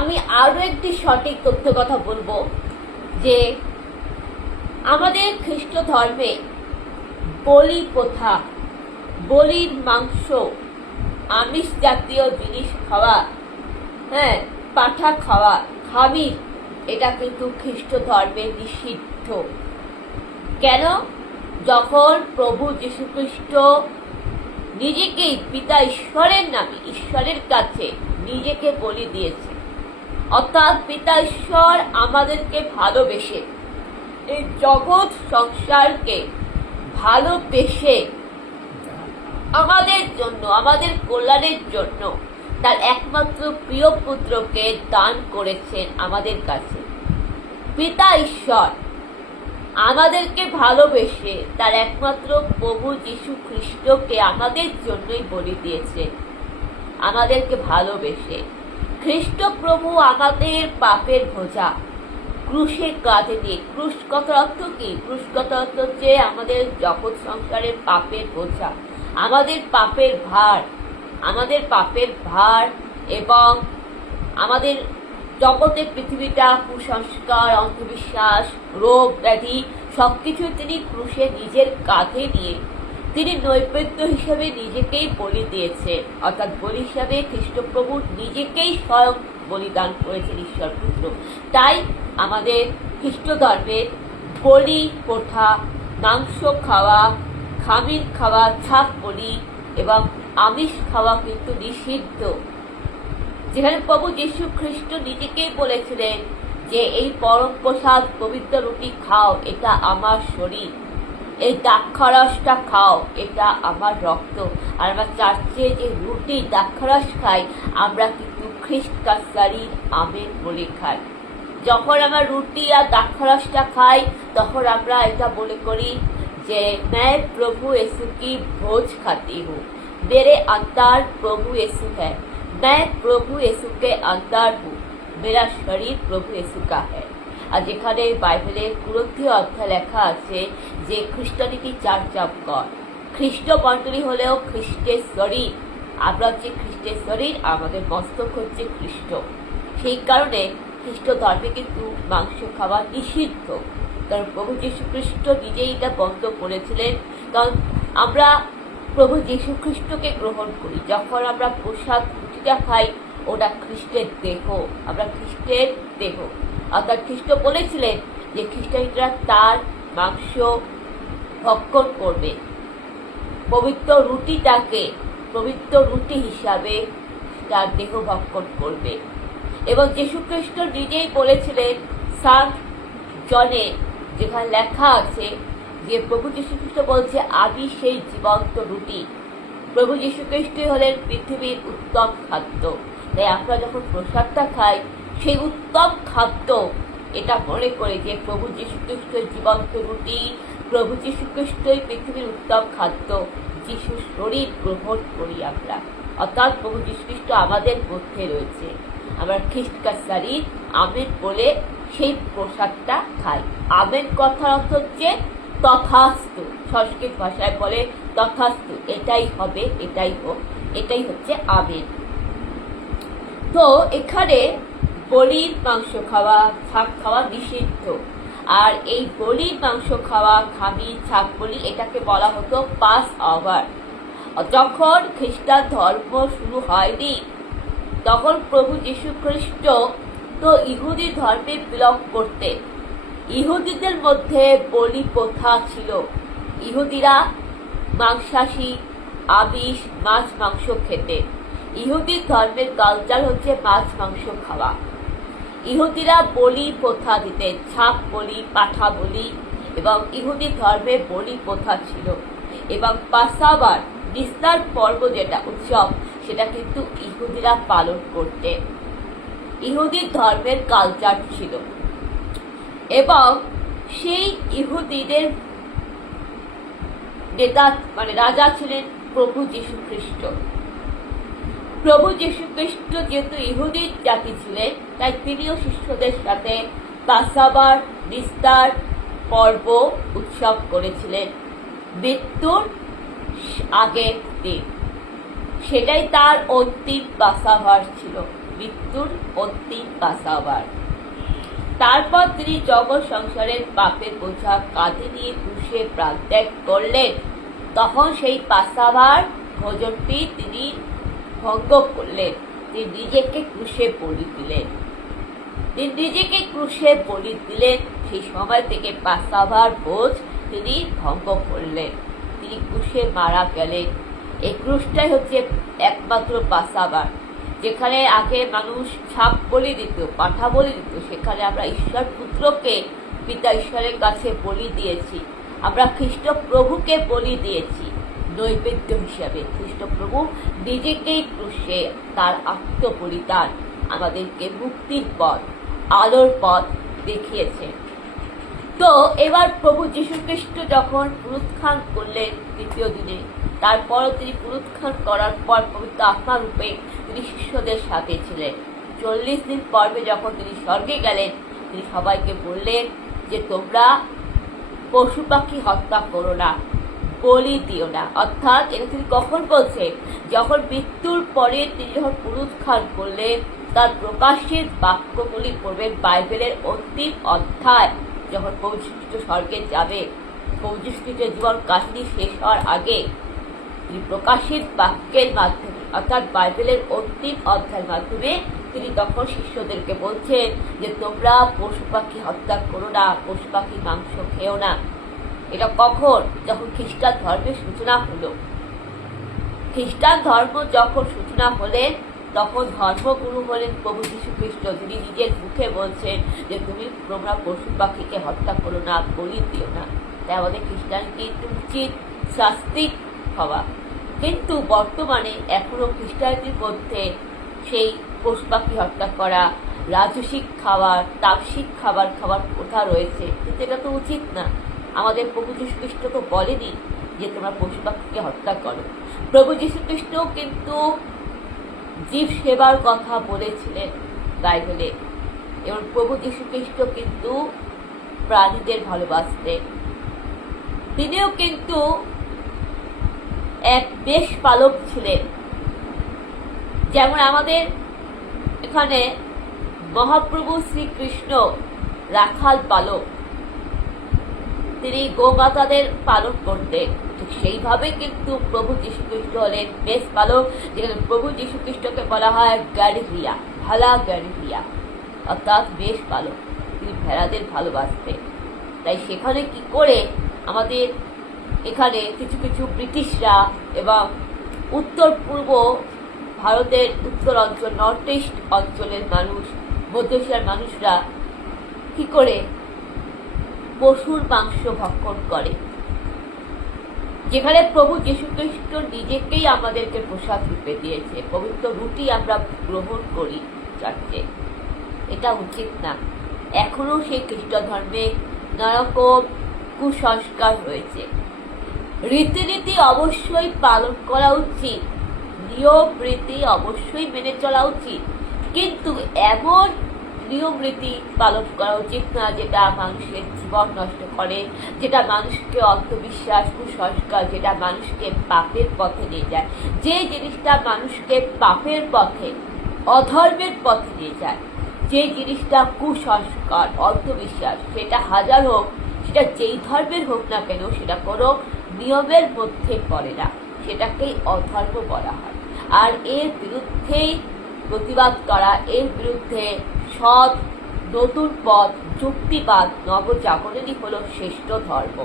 আমি আরো একটি সঠিক তথ্য কথা বলবো যে আমাদের খ্রিস্ট ধর্মে বলি প্রথা, বলির মাংস, আমিষ জাতীয় জিনিস খাওয়া, পাঠা খাওয়া, খামির, এটা কিন্তু খ্রিস্ট ধর্মে নিষিদ্ধ। কেন? যখন প্রভু যীশুখ্রিস্ট নিজেকেই পিতা ঈশ্বরের নামে, ঈশ্বরের কাছে নিজেকে বলি দিয়েছে, অর্থাৎ পিতা ঈশ্বর আমাদেরকে ভালোবেসে, এই জগৎ সংসারকে ভালোবেসে আমাদের জন্য, আমাদের কল্যাণের জন্য তার একমাত্র প্রিয় পুত্রকে দান করেছেন আমাদের কাছে। পিতা ঈশ্বর আমাদেরকে ভালোবেসে তার একমাত্র প্রভু যীশু খ্রিস্টকে আমাদের জন্যই বলি দিয়েছে। আমাদেরকে ভালোবেসে খ্রিস্ট প্রভু আমাদের পাপের বোঝা ক্রুশে কাঁধে দিয়ে, ক্রুশ কথার অর্থ কি? ক্রুশ কথার অর্থ হচ্ছে আমাদের জগৎ সংসারের পাপের বোঝা, আমাদের পাপের ভার এবং আমাদের জগতের পৃথিবীটা, কুসংস্কার, অন্ধবিশ্বাস, রোগ ব্যাধি সবকিছু তিনি ক্রুশে নিজের কাঁধে নিয়ে তিনি নৈবেদ্য হিসেবে নিজেকেই বলি দিয়েছে, অর্থাৎ বলি হিসাবে খ্রিস্টপ্রভু নিজেকেই স্বয়ং বলিদান করেছেন ঈশ্বর পুত্র। তাই আমাদের খ্রিস্ট ধর্মের বলি প্রথা, মাংস খাওয়া, খামির খাওয়া, ছাপ বলি এবং আমিষ খাওয়া কিন্তু নিষিদ্ধ। যেখানে প্রভু যীশু খ্রিস্ট নিজেকেই বলেছিলেন যে এই পরম প্রসাদ পবিত্র রুটি খাও, এটা আমার শরীর, এই দ্রাক্ষারসটা খাও, এটা আমার রক্ত। আর আমরা চার্চে যে রুটি দ্রাক্ষারস খাই, আমরা কিন্তু খ্রিস্ট का शरीर আমেন বলে খাই। যখন আমরা রুটি আর দ্রাক্ষারসটা খাই, তখন আমরা এটা বলে করি যে मैं प्रभु यीशु की भोज खाती हूँ, मेरे अंदर प्रभु यीशु है, मैं प्रभु यीशु के अंदर हूँ, मेरा शरीर प्रभु यीशु का है। আর যেখানে বাইবেলের কুরন্থীয় অধ্যায় লেখা আছে যে খ্রিস্টানিটি চার্চ অফ গড, খ্রিস্ট মণ্ডলী হলেও খ্রিস্টের শরীর। আমরা হচ্ছে খ্রিস্টের শরীর, আমাদের মস্তক হচ্ছে খ্রিস্ট। সেই কারণে খ্রিস্ট ধর্মে কিন্তু মাংস খাওয়া নিষিদ্ধ, কারণ প্রভু যীশু খ্রিস্ট নিজেই এটা বন্ধ করেছিলেন। কারণ আমরা প্রভু যীশু খ্রিস্টকে গ্রহণ করি, যখন আমরা প্রসাদ রুটিটা খাই, ওটা খ্রিস্টের দেহ, আমরা খ্রিস্টের দেহ। অর্থাৎ খ্রিস্ট বলেছিলেন যে খ্রিস্টানরা তার মাংস ভক্ষণ করবে, পবিত্র রুটিটাকে পবিত্র রুটি হিসাবে তার দেহ ভক্ষণ করবে। এবং যীশু খ্রিস্ট নিজেই বলেছিলেন 7 জনে, যেখানে লেখা আছে যে প্রভু যীশু খ্রিস্ট বলছে আমি সেই জীবন্ত রুটি। প্রভু যীশু খ্রিস্টই হলেন পৃথিবীর উত্তম খাদ্য। তাই আমরা যখন প্রসাদটা খাই, সেই উত্তম খাদ্য এটা মনে করে যে প্রভু যীশু খ্রিস্টের জীবন্ত রুটি, প্রভু যীশু খ্রিস্টই পৃথিবীর উত্তম খাদ্য, যিশুর শরীর গ্রহণ করি আমরা। অর্থাৎ প্রভু যীশু খ্রিস্ট আমাদের মধ্যে রয়েছে, আমরা খ্রিস্ট का शरीर আমেন বলে সেই প্রসাদটা খাই। আমেন কথার অর্থ হচ্ছে তথাস্তু, সংস্কৃত ভাষায় বলে তথাস্তু, এটাই হবে, এটাই হোক, এটাই হচ্ছে আমেন। তো এখানে বলির মাংস খাওয়া, ছাগ খাওয়া নিষিদ্ধ। আর এই বলির মাংস খাওয়া, খামির, ছাগ বলি, এটাকে বলা হতো পাস ওভার। যখন খ্রিস্টান ধর্ম শুরু হয়নি, তখন প্রভু যীশু খ্রিস্ট তো ইহুদি ধর্মে বিলং করতেন। ইহুদিদের মধ্যে বলি প্রথা ছিল, ইহুদিরা মাংসাশী, আমিষ, মাছ মাংস খেতেন। ইহুদি ধর্মের কালচার হচ্ছে মাছ মাংস খাওয়া। ইহুদিরা বলি প্রথা দিতেন, ছাপ বলি, পাঠা বলি, এবং ইহুদি ধর্মে বলি প্রথা ছিল। এবং পাসাবার বিস্তার পর্ব যেটা উৎসব, সেটা কিন্তু ইহুদিরা পালন করতেন, ইহুদি ধর্মের কালচার ছিল। এবং সেই ইহুদিদের নেতা মানে রাজা ছিলেন প্রভু যীশু খ্রিস্ট। প্রভু যীশু খ্রিস্ট যেহেতু ইহুদি জাতি ছিলেন, তাই তিনিও শিষ্যদের সাথে পাসাবার বিস্তার পর্ব উৎসব করেছিলেন মৃত্যুর আগের দিন। সেটাই তার অন্তিম পাসাবার ছিল। মৃত্যুর অন্তিম পাশাবার। তারপর তিনি জগৎ সংসারের পাপের বোঝা কাঁধে নিয়ে ক্রুশে প্রাণত্যাগ করলেন। তখন সেই পাশাবার ভোজনটি তিনি ভঙ্গ করলেন। তিনি নিজেকে ক্রুশে বলি দিলেন। সেই সময় থেকে পাশাবার ভোজ তিনি ভঙ্গ করলেন। তিনি ক্রুশে মারা গেলেন। এই ক্রুশটাই হচ্ছে একমাত্র পাশাবার। যেখানে আগে মানুষ ছাপ বলি দিত, পাঠা বলি দিত, সেখানে আমরা ঈশ্বর পুত্রকে পিতা ঈশ্বরের কাছে বলি দিয়েছি। আমরা খ্রিস্ট প্রভুকে বলি দিয়েছি নৈবেদ্য হিসাবে। খ্রিস্টপ্রভু নিজেকেই ক্রুশে তার আত্মবলিদান আমাদেরকে মুক্তির পথ, আলোর পথ দেখিয়েছেন। তো এবার প্রভু যীশু খ্রিস্ট যখন পুনরুত্থান করলেন তৃতীয় দিনে, তারপর তিনি পুনরুত্থান করার পর পবিত্র আত্মা রূপে তিনি শিষ্যদের সাথে ছিলেন। 40 দিন পর্বে যখন তিনি স্বর্গে গেলেন, তিনি সবাইকে বললেন যে তোমরা পশু পাখি হত্যা করো না, বলি দিও না। অর্থাৎ এটা তিনি কখন বলছে? যখন মৃত্যুর পরে তিনি যখন পুনরুত্থান করলেন, তার প্রকাশিত বাক্যগুলি পড়বেন বাইবেলের অন্তিম অধ্যায়। যখন প্রভু যীশু খ্রিস্ট স্বর্গে যাবে, প্রভু যীশু খ্রিস্টের জীবন কাহিনী শেষ হওয়ার আগে তিনি প্রকাশিত বাক্যের মাধ্যমে, অর্থাৎ বাইবেলের অন্তিম অধ্যায়ের মাধ্যমে তিনি তখন শিষ্যদেরকে বলছেন যে তোমরা পশু পাখি হত্যা করো না, পশু পাখির মাংস খেও না। এটা কখন? যখন খ্রিস্টান ধর্মের সূচনা হলো। খ্রিস্টান ধর্ম যখন সূচনা হলেন, তখন ধর্মগুরু হলেন প্রভু যীশু খ্রিস্ট। তিনি নিজের মুখে বলছেন যে তোমরা পশু পাখিকে হত্যা করো না, বলি দিও না। তাই আমাদের খ্রিস্টান কিন্তু উচিত শাস্তিক হওয়া। কিন্তু বর্তমানে এখনো খ্রিস্টানদের মধ্যে সেই পশু পাখি হত্যা করা, রাজসিক খাবার, তামসিক খাবার খাবার প্রথা রয়েছে। কিন্তু এটা তো উচিত না। আমাদের প্রভু যীশু খ্রিস্ট তো বলেনি যে তোমরা পশু পাখিকে হত্যা করো। প্রভু যীশু খ্রিস্ট কিন্তু জীব সেবার কথা বলেছিলেন বাইবেলে, এবং প্রভু যীশু খ্রিস্ট কিন্তু প্রাণীদের ভালোবাসতেন। তিনিও কিন্তু এক বেশ পালক ছিলেন। যেমন আমাদের এখানে মহাপ্রভু শ্রীকৃষ্ণ রাখাল পালক, তিনি গোমাতাদের পালন করতেন। ঠিক সেইভাবে কিন্তু প্রভু যীশু খ্রিস্ট হলেন বেশ পালক, যেখানে প্রভু যীশু খ্রিস্টকে বলা হয় গ্যারিভিয়া, ভালা গ্যারিভিয়া, অর্থাৎ বেশ পালক। তিনি ভেড়াদের ভালোবাসতেন। তাই সেখানে কি করে আমাদের এখানে কিছু কিছু ব্রিটিশরা এবং উত্তর পূর্ব ভারতের উত্তর অঞ্চল, নর্থ ইস্ট অঞ্চলের মানুষ, মধ্য এশিয়ার মানুষরা কি করে পশুর মাংস ভক্ষণ করে, যেখানে প্রভু যীশু খ্রিস্ট নিজেকেই আমাদেরকে প্রসাদ রূপে দিয়েছে। পবিত্র রুটি আমরা গ্রহণ করি চার্চে, এটা উচিত না। এখনো সেই খ্রিস্ট ধর্মে নানারকম কুসংস্কার রয়েছে। রীতিনীতি অবশ্যই পালন করা উচিত, নিয়ম রীতি অবশ্যই মেনে চলা উচিত, কিন্তু এমন নিয়ম রীতি পালন করা উচিত না যেটা মানুষের জীবন নষ্ট করে, যেটা মানুষকে অন্ধবিশ্বাস, কুসংস্কার, যেটা মানুষকে পাপের পথে নিয়ে যায়। যে জিনিসটা মানুষকে পাপের পথে, অধর্মের পথে নিয়ে যায়, যে জিনিসটা কুসংস্কার, অন্ধবিশ্বাস, সেটা হাজার হোক, সেটা যেই ধর্মের হোক না কেন, সেটা কোনো নিয়মের মধ্যে পড়ে না, সেটাকেই অধর্ম বলা হয়। আর এর বিরুদ্ধেই প্রতিবাদ করা, এর বিরুদ্ধে সৎ নতুন পথ, যুক্তিবাদ, নবজাগরণই হলো শ্রেষ্ঠ ধর্ম।